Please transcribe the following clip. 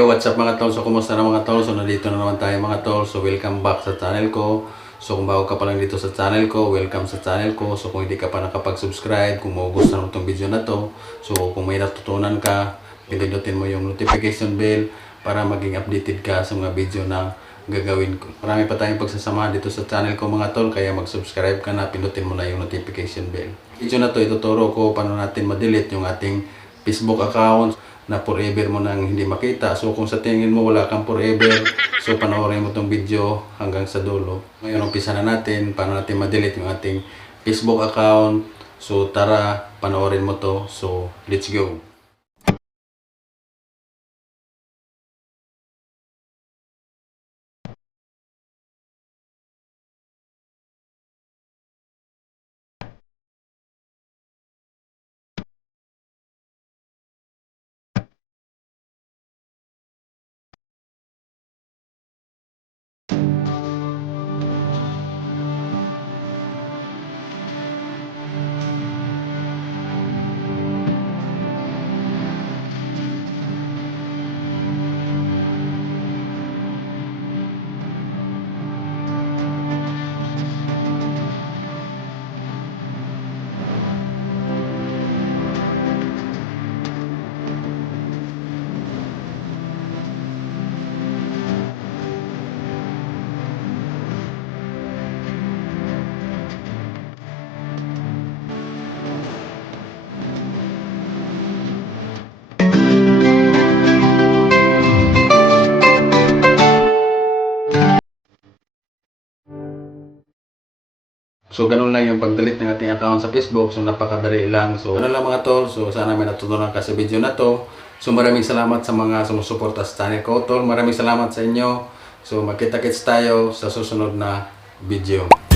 Yo, what's up mga tol? So, kumusta na mga tol? So, nandito na naman tayo mga tol. So, welcome back sa channel ko. So, kung bago ka pa lang dito sa channel ko, welcome sa channel ko. So, kung hindi ka pa nakapag-subscribe, kung magugustuhan mo itong video na to, so, kung may natutunan ka, pindutin mo yung notification bell para maging updated ka sa mga video na gagawin ko. Marami pa tayong pagsasamahan dito sa channel ko mga tol, kaya mag-subscribe ka na, pindutin mo na yung notification bell. Video na to, ituturo ko paano natin ma-delete yung ating Facebook account na forever mo nang hindi makita. So kung sa tingin mo wala kang forever, so panoorin mo tong video hanggang sa dulo. Ngayon umpisa na natin paano natin ma-delete yung ating Facebook account. So tara, panoorin mo to. So let's go. So, ganun lang yung pag-delete ng ating account sa Facebook. So, napakadali lang. So, ganun lang mga tol. So, sana may natutunan ka sa video na to. So, maraming salamat sa mga sumusuporta sa channel ko, tol. Maraming salamat sa inyo. So, magkita-kits tayo sa susunod na video.